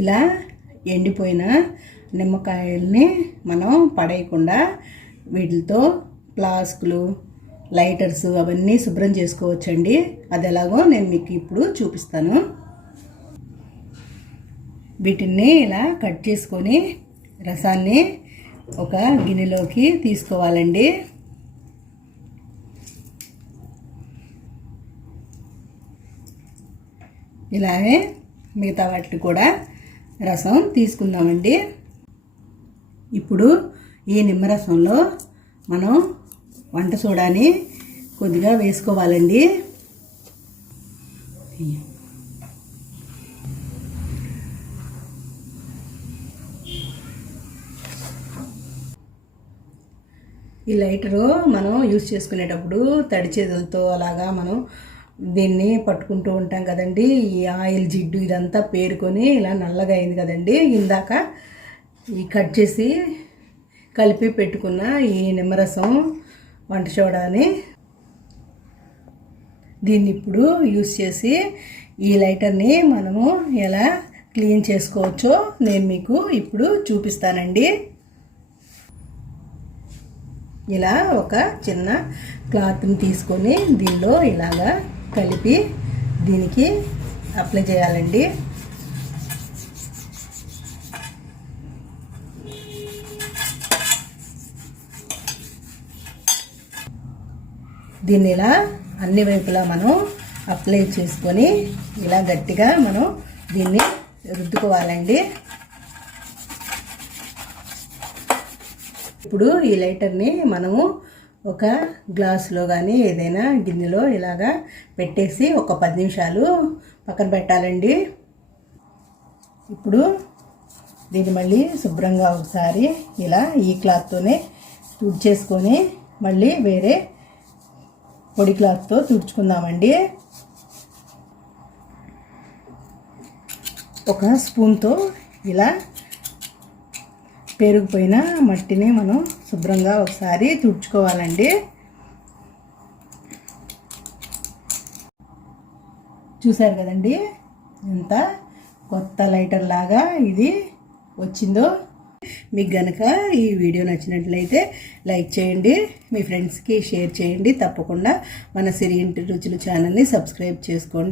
ఇలా ఎండిపోయిన నిమ్మకాయల్ని మనం పడేయకుండా వీటితో ఫ్లాస్కులు, లైటర్స్ అవన్నీ శుభ్రం చేసుకోవచ్చండి. అది ఎలాగో నేను మీకు ఇప్పుడు చూపిస్తాను. వీటిని ఇలా కట్ చేసుకొని రసాన్ని ఒక గిన్నెలోకి తీసుకోవాలండి. ఇలాగే మిగతా వాటిని కూడా రసం తీసుకుందామండి. ఇప్పుడు ఈ నిమ్మరసంలో మనం వంట సోడాని కొద్దిగా వేసుకోవాలండి. ఈ లైటరు మనం యూజ్ చేసుకునేటప్పుడు తడి చేతులతో అలాగా మనం దీన్ని పట్టుకుంటూ ఉంటాం కదండి. ఈ ఆయిల్ జిడ్డు ఇదంతా పేరుకొని ఇలా నల్లగా అయింది కదండి. ఇందాక ఈ కట్ చేసి కలిపి పెట్టుకున్న ఈ నిమ్మరసం వంట సోడాని దీన్ని ఇప్పుడు యూజ్ చేసి ఈ లైటర్ని మనము ఎలా క్లీన్ చేసుకోవచ్చో నేను మీకు ఇప్పుడు చూపిస్తానండి. ఇలా ఒక చిన్న క్లాత్ని తీసుకొని దీనిలో ఇలాగా కలిపి దీనికి అప్లై చేయాలండి. దీన్ని ఇలా అన్ని వైపులా మనం అప్లై చేసుకొని ఇలా గట్టిగా మనం దీన్ని రుద్దుకోవాలండి. ఇప్పుడు ఈ లైటర్ని మనము ఒక గ్లాసులో కానీ ఏదైనా గిన్నెలో ఇలాగా పెట్టేసి ఒక 10 నిమిషాలు పక్కన పెట్టాలండి. ఇప్పుడు దీన్ని మళ్ళీ శుభ్రంగా ఒకసారి ఇలా ఈ క్లాత్తోనే తుడిచేసుకొని మళ్ళీ వేరే పొడి క్లాత్తో తుడుచుకుందామండి. ఒక స్పూన్తో ఇలా పేరుకుపోయిన మట్టిని మనం శుభ్రంగా ఒకసారి తుడుచుకోవాలండి. చూసారు కదండి ఎంత కొత్త లైటర్ లాగా ఇది వచ్చిందో. మీకు గనక ఈ వీడియో నచ్చినట్లయితే లైక్ చేయండి, మీ ఫ్రెండ్స్కి షేర్ చేయండి. తప్పకుండా మన సిరి ఇంటి రుచులు ఛానల్ని సబ్స్క్రైబ్ చేసుకోండి.